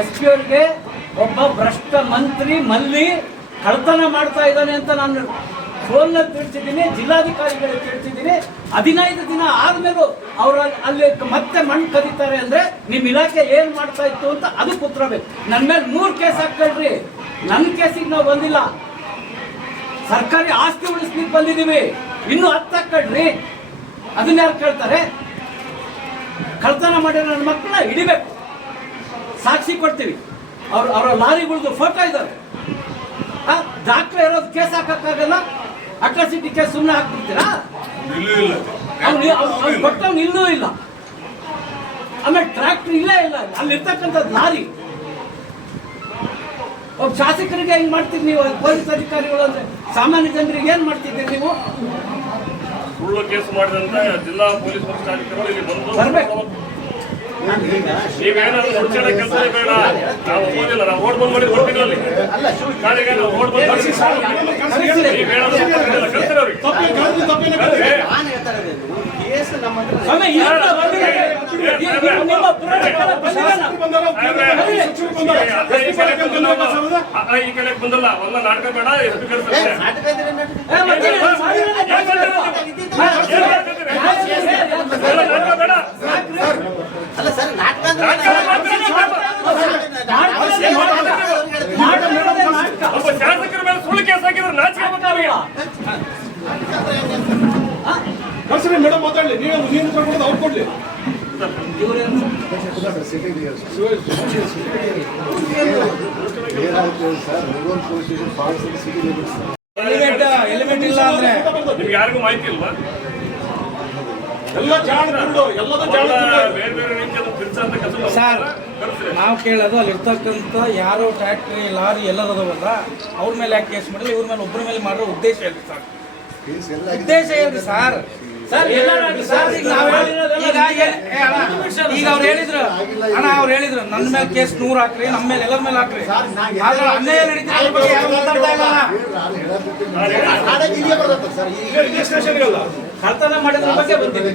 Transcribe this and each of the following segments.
SP ಅವರಿಗೆ ಒಬ್ಬ ಭ್ರಷ್ಟ ಮಂತ್ರಿ ಮಲ್ಲಿ ಕಳ್ತನ ಮಾಡ್ತಾ ಇದ್ದಾನೆ ಅಂತ ನಾನು ಫೋನ್ನಲ್ಲಿ ತಿಳಿಸಿದ್ದೀನಿ, ಜಿಲ್ಲಾಧಿಕಾರಿಗಳಿಗೆ ತಿಳಿಸಿದ್ದೀನಿ. 15 ದಿನ ಆದ್ಮೇಲೂ ಅವ್ರ ಅಲ್ಲಿ ಮತ್ತೆ ಮಣ್ಣು ಕದೀತಾರೆ ಅಂದ್ರೆ ನಿಮ್ ಇಲಾಖೆ ಏನ್ ಮಾಡ್ತಾ ಇತ್ತು ಅಂತ ಅದಕ್ಕೆ ಉತ್ತರ ಬೇಕು. ನನ್ನ ಮೇಲೆ 3 ಕೇಸ್ ಹಾಕೊಳ್ರಿ, ನನ್ನ ಕೇಸಿಗೆ ನಾವು ಬಂದಿಲ್ಲ. ಸರ್ಕಾರಿ ಆಸ್ತಿ ಉಳಿಸ್ಲಿಕ್ಕೆ ಬಂದಿದ್ದೀವಿ, ಇನ್ನೂ 10 ಹಾಕೊಳ್ರಿ. ಅದನ್ನ ಯಾರು ಕೇಳ್ತಾರೆ? ಕಳ್ತನ ಮಾಡಿರೋ ನನ್ನ ಮಕ್ಕಳನ್ನ ಹಿಡಿಬೇಕು, ಸಾಕ್ಷಿ ಕೊಡ್ತೀವಿ. ಅವರ ಲಾರಿಗಳದ್ದು ಫೋಟೋ ಇದ್ದಾರೆ, ದಾಖಲೆ ಇರೋದು ಕೇಸ್ ಹಾಕಕ್ಕಾಗಲ್ಲ. ಅಟ್ರಾಸಿಟಿ ಕೇಸ್ ಸುಮ್ಮನೆ ಹಾಕ್ಬಿಡ್ತೀರಾ? ಅವ್ನು ಕೊಟ್ಟವ್ನು ಇಲ್ಲೂ ಇಲ್ಲ. ಆಮೇಲೆ ಟ್ರ್ಯಾಕ್ಟರ್ ಇಲ್ಲೇ ಇಲ್ಲ, ಅಲ್ಲಿರ್ತಕ್ಕಂಥದ್ದು ಲಾರಿ. ಒಬ್ಬ ಶಾಸಕರಿಗೆ ಹೆಂಗ್ ಮಾಡ್ತೀರಿ ನೀವು? ಪೊಲೀಸ್ ಅಧಿಕಾರಿಗಳು ಅಂದ್ರೆ ಸಾಮಾನ್ಯ ಜನರಿಗೆ ಏನ್ ಮಾಡ್ತಿದ್ದೀರಿ ನೀವು? ಸುಳ್ಳು ಕೇಸ್ ಮಾಡಿದಂತ ಜಿಲ್ಲಾ ಪೊಲೀಸ್ ವರಿಷ್ಠಾಧಿಕಾರಿಗಳು ಇಲ್ಲಿ ಬಂದು ಬರ್ಬೇಕು. ನೀವೇನಾದ್ರು ಮುಚ್ಚಳ ಕೆಲಸ ಬೇಡ, ನಾವು ಓದಿಲ್ಲ, ನಾವು ಓಡ್ ಬಂದ್ ಮಾಡಿ ಕೊಡ್ತೀವಿ ಅಲ್ಲಿ ಗಾಡಿಗೆ ನಾವು ಓಡ್ ಬಂದ್ ಈ ಕಡೆ ಬಂದಲ್ಲ ಒಂದ ನಾಟಕ ಬೇಡ. ಎಷ್ಟು ನಾಟಕ ಬೇಡ. ಒಬ್ಬ ಶಾಸಕರ ಮೇಲೆ ಸುಳ್ಳು ಕೇಸ್ ಹಾಕಿದ್ರೆ ನಾಚಿಕೆ ಕಳ್ಸ್ರಿ ಮೇಡಮ್, ಮಾತಾಡ್ಲಿ. ನೀವು ಕರ್ಕೊಂಡು ಅವ್ರು ಕೊಡ್ಲಿ. ಎಲಿಮೆಂಟ್ ಇಲ್ಲ ಅಂದ್ರೆ ನಿಮ್ಗೆ ಯಾರಿಗೂ ಮಾಹಿತಿ ಇಲ್ವಾ? ಸರ್, ನಾವು ಕೇಳೋದು ಅಲ್ಲಿ ಇರ್ತಕ್ಕಂಥ ಯಾರೋ ಟ್ರ್ಯಾಕ್ಟ್ರಿ ಲಾರಿ ಎಲ್ಲದವಲ್ಲ ಅವ್ರ ಮೇಲೆ ಯಾಕೆ ಕೇಸ್ ಮಾಡಿಲ್ಲ, ಇವ್ರ ಮೇಲೆ ಒಬ್ಬರ ಮೇಲೆ ಮಾಡೋ ಉದ್ದೇಶ ಹೇಳಿ ಸರ್. ಉದ್ದೇಶ ಹೇಳಿ ಸರ್. ಈಗ ಅವ್ರು ಹೇಳಿದ್ರು ಅಣ್ಣ, ಅವ್ರು ಹೇಳಿದ್ರು ನನ್ನ ಮೇಲೆ ಕೇಸ್ 100 ಹಾಕ್ರಿ, ನಮ್ಮ ಮೇಲೆ ಎಲ್ಲರ ಮೇಲೆ ಹಾಕ್ರಿ. ಆದ್ರೆ ಅನ್ಯಾಯ ನಡೀತಿದೆ, ಅದ್ರ ಬಗ್ಗೆ ಯಾರು ಮಾತಾಡ್ತಾ ಇಲ್ಲ. ಕಳ್ತನ ಮಾಡಿದ್ರ ಬಗ್ಗೆ ಬಂದಿದೆ.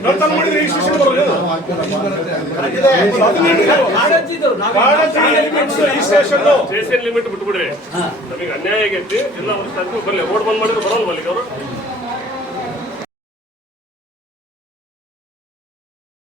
ಲಿಮಿಟ್ ಬಿಟ್ಬಿಡ್ರಿ. ನಮಗೆ ಅನ್ಯಾಯ ಆಗೈತಿ. ಜಿಲ್ಲಾ ವರಿಷ್ಠಾಧಿಕಾರಿ ಬರ್ಲಿ, ರೋಡ್ ಬಂದ್ ಮಾಡಿದ್ರು ಬರಲ್ವ ಅಲ್ಲಿಗೆ ಅವರು?